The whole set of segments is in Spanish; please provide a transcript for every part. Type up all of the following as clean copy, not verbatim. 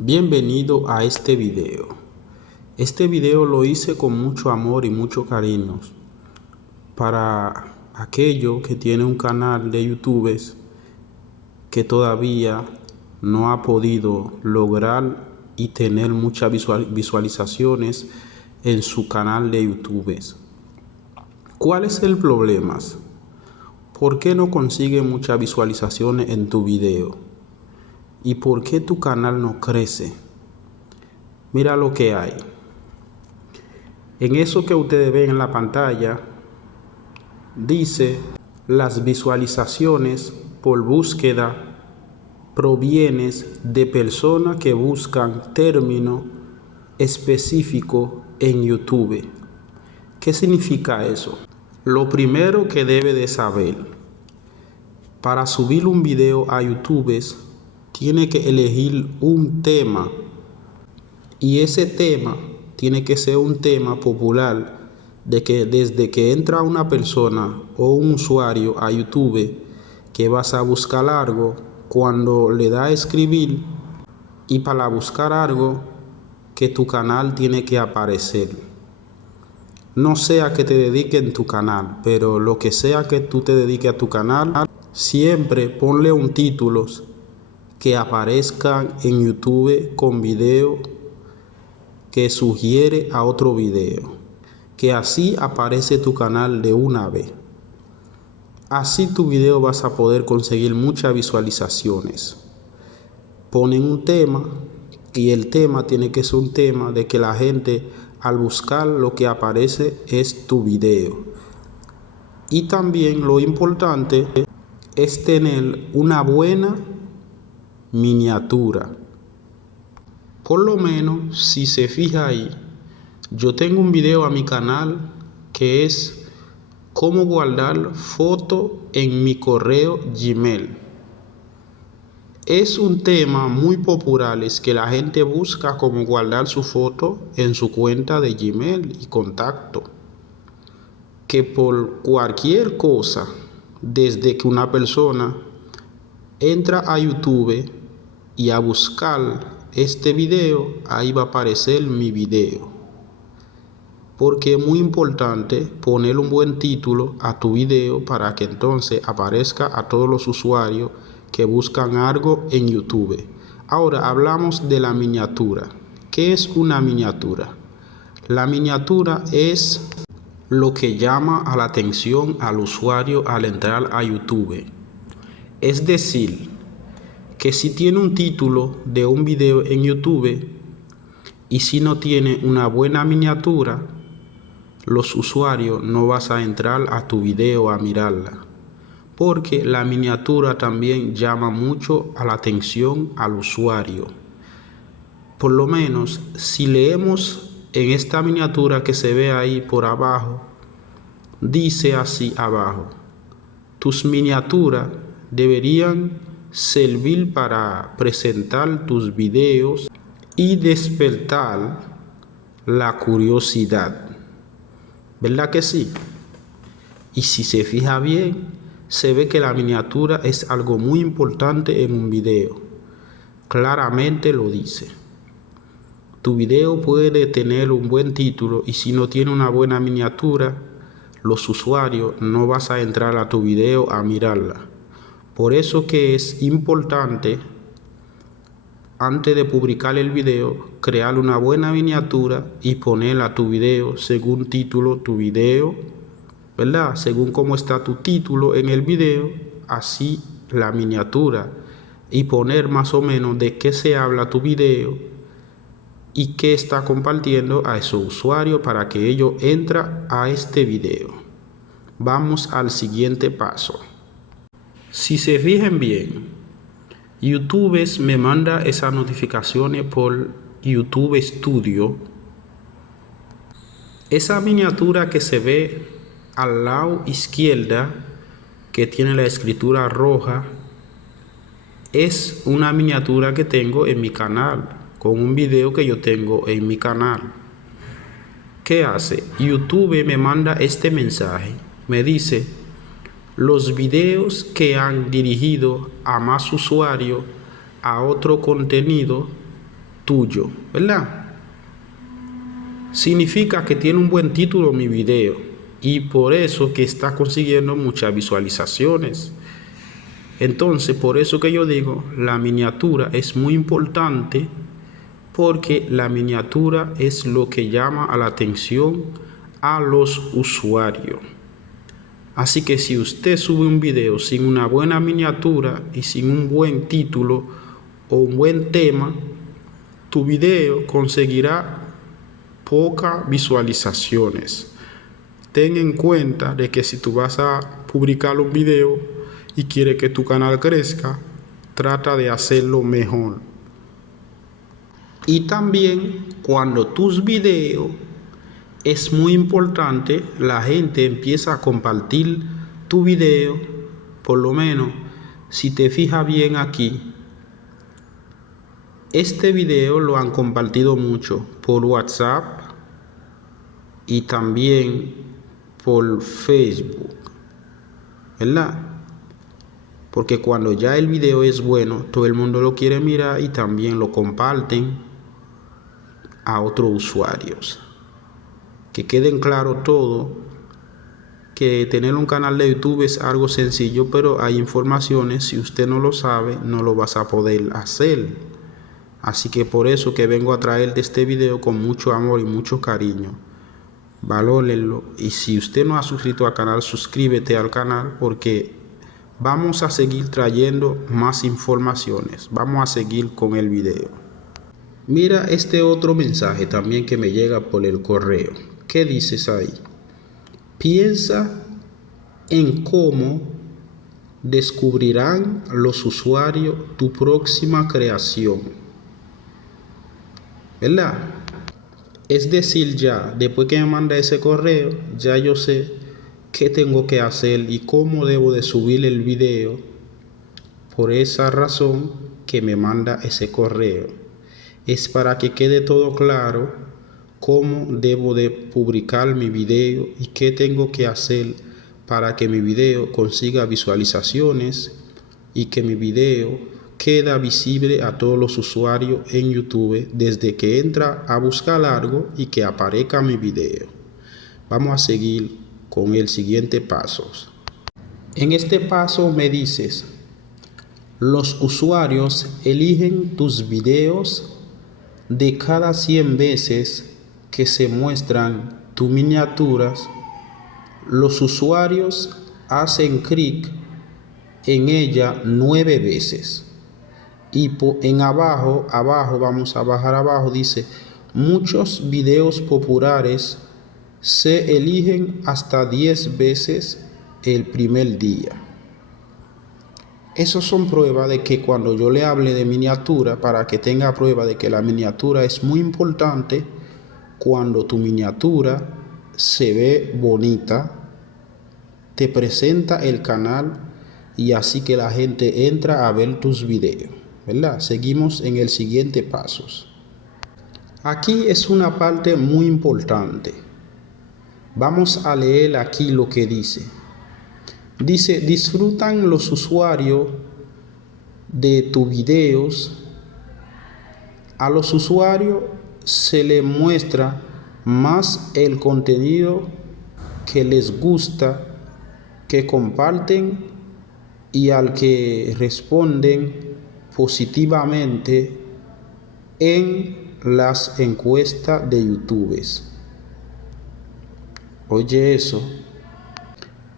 Bienvenido a este video. Este video lo hice con mucho amor y mucho cariño para aquello que tiene un canal de YouTube que todavía no ha podido lograr y tener muchas visualizaciones en su canal de YouTube. ¿Cuál es el problema? ¿Por qué no consigue muchas visualizaciones en tu video? ¿Y por qué tu canal no crece? Mira lo que hay. En eso que ustedes ven en la pantalla, dice: las visualizaciones por búsqueda provienen de personas que buscan término específico en YouTube. ¿Qué significa eso? Lo primero que debe de saber: para subir un video a YouTube, tiene que elegir un tema, y ese tema tiene que ser un tema popular, de que desde que entra una persona o un usuario a YouTube que vas a buscar algo, cuando le da a escribir y para buscar algo, que tu canal tiene que aparecer. No sea que te dediques en tu canal, pero lo que sea que tú te dediques a tu canal, siempre ponle un título que aparezcan en YouTube con video que sugiere a otro video, que así aparece tu canal de una vez. Así tu video vas a poder conseguir muchas visualizaciones. Ponen un tema, y el tema tiene que ser un tema de que la gente al buscar lo que aparece es tu video. Y también lo importante es tener una buena miniatura. Por lo menos, si se fija ahí, yo tengo un video a mi canal que es cómo guardar fotos en mi correo Gmail. Es un tema muy popular, es que la gente busca cómo guardar su foto en su cuenta de Gmail y contacto. Que por cualquier cosa, desde que una persona entra a YouTube y a buscar este video, ahí va a aparecer mi video. Porque es muy importante poner un buen título a tu video para que entonces aparezca a todos los usuarios que buscan algo en YouTube. Ahora hablamos de la miniatura. ¿Qué es una miniatura? La miniatura es lo que llama a la atención al usuario al entrar a YouTube. Es decir, que si tiene un título de un video en YouTube y si no tiene una buena miniatura, los usuarios no vas a entrar a tu video a mirarla, porque la miniatura también llama mucho a la atención al usuario. Por lo menos si leemos en esta miniatura que se ve ahí por abajo, dice así abajo: tus miniaturas deberían servir para presentar tus videos y despertar la curiosidad. ¿Verdad que sí? Y si se fija bien, se ve que la miniatura es algo muy importante en un video. Claramente lo dice. Tu video puede tener un buen título, y si no tiene una buena miniatura, los usuarios no vas a entrar a tu video a mirarla. Por eso que es importante, antes de publicar el video, crear una buena miniatura y ponerla a tu video según título tu video, ¿verdad? Según cómo está tu título en el video, así la miniatura, y poner más o menos de qué se habla tu video y qué está compartiendo a esos usuarios para que ellos entren a este video. Vamos al siguiente paso. Si se fijan bien, YouTube me manda esas notificaciones por YouTube Studio. Esa miniatura que se ve al lado izquierda, que tiene la escritura roja, es una miniatura que tengo en mi canal, con un video que yo tengo en mi canal. ¿Qué hace? YouTube me manda este mensaje, me dice: los videos que han dirigido a más usuarios a otro contenido tuyo, ¿verdad? Significa que tiene un buen título mi video y por eso que está consiguiendo muchas visualizaciones. Entonces, por eso que yo digo, la miniatura es muy importante, porque la miniatura es lo que llama a la atención a los usuarios. Así que si usted sube un video sin una buena miniatura y sin un buen título o un buen tema, tu video conseguirá pocas visualizaciones. Ten en cuenta de que si tú vas a publicar un video y quieres que tu canal crezca, trata de hacerlo mejor. Y también cuando tus videos es muy importante, la gente empieza a compartir tu video. Por lo menos, si te fijas bien aquí, este video lo han compartido mucho por WhatsApp y también por Facebook, ¿verdad? Porque cuando ya el video es bueno, todo el mundo lo quiere mirar y también lo comparten a otros usuarios. Que queden claro todo, que tener un canal de YouTube es algo sencillo, pero hay informaciones, si usted no lo sabe, no lo vas a poder hacer. Así que por eso que vengo a traerte este video con mucho amor y mucho cariño. Valórenlo, y si usted no ha suscrito al canal, suscríbete al canal, porque vamos a seguir trayendo más informaciones. Vamos a seguir con el video. Mira este otro mensaje también que me llega por el correo. ¿Qué dices ahí? Piensa en cómo descubrirán los usuarios tu próxima creación, ¿verdad? Es decir, ya después que me manda ese correo, ya yo sé qué tengo que hacer y cómo debo de subir el video. Por esa razón que me manda ese correo, es para que quede todo claro cómo debo de publicar mi video y qué tengo que hacer para que mi video consiga visualizaciones y que mi video queda visible a todos los usuarios en YouTube desde que entra a buscar algo y que aparezca mi video. Vamos a seguir con el siguiente paso. En este paso me dices, los usuarios eligen tus videos de cada 100 veces que se muestran tus miniaturas. Los usuarios hacen clic en ella 9 veces. Y en abajo vamos a bajar abajo, dice, muchos videos populares se eligen hasta 10 veces el primer día. Esas son pruebas de que cuando yo le hable de miniatura, para que tenga prueba de que la miniatura es muy importante, cuando tu miniatura se ve bonita, te presenta el canal y así que la gente entra a ver tus videos, ¿verdad? Seguimos en el siguiente paso. Aquí es una parte muy importante. Vamos a leer aquí lo que dice. Dice, disfrutan los usuarios de tus videos. A los usuarios se les muestra más el contenido que les gusta, que comparten y al que responden positivamente en las encuestas de YouTube. Oye eso.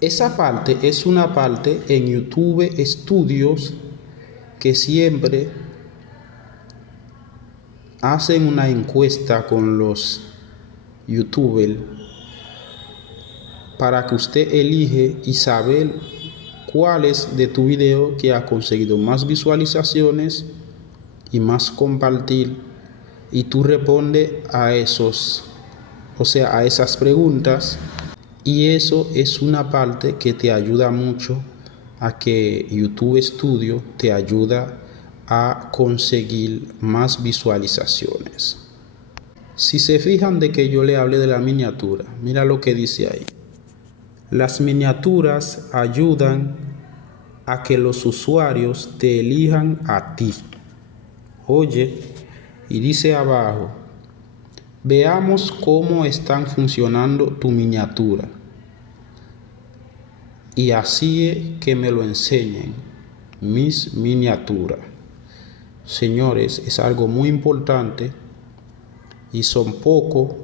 Esa parte es una parte en YouTube Studios que siempre hacen una encuesta con los youtubers para que usted elige y saber cuál es de tu video que ha conseguido más visualizaciones y más compartir, y tú respondes a esos, a esas preguntas, y eso es una parte que te ayuda mucho a que YouTube Studio te ayuda a conseguir más visualizaciones. Si se fijan de que yo le hablé de la miniatura, mira lo que dice ahí. Las miniaturas ayudan a que los usuarios te elijan a ti. Oye, y dice abajo, veamos cómo están funcionando tu miniatura. Y así es que me lo enseñen, mis miniaturas. Señores, es algo muy importante y son pocos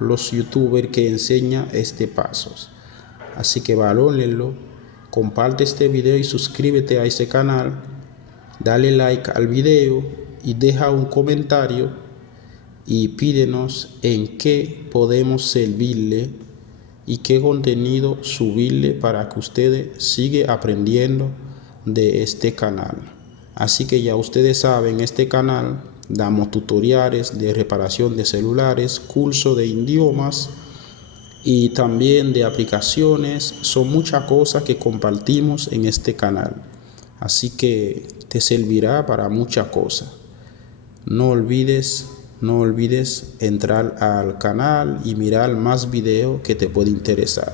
los youtubers que enseñan este paso. Así que valórenlo, comparte este video y suscríbete a este canal, dale like al video y deja un comentario y pídenos en qué podemos servirle y qué contenido subirle para que ustedes sigan aprendiendo de este canal. Así que ya ustedes saben, este canal damos tutoriales de reparación de celulares, cursos de idiomas y también de aplicaciones. Son muchas cosas que compartimos en este canal. Así que te servirá para muchas cosas. No olvides entrar al canal y mirar más videos que te pueden interesar.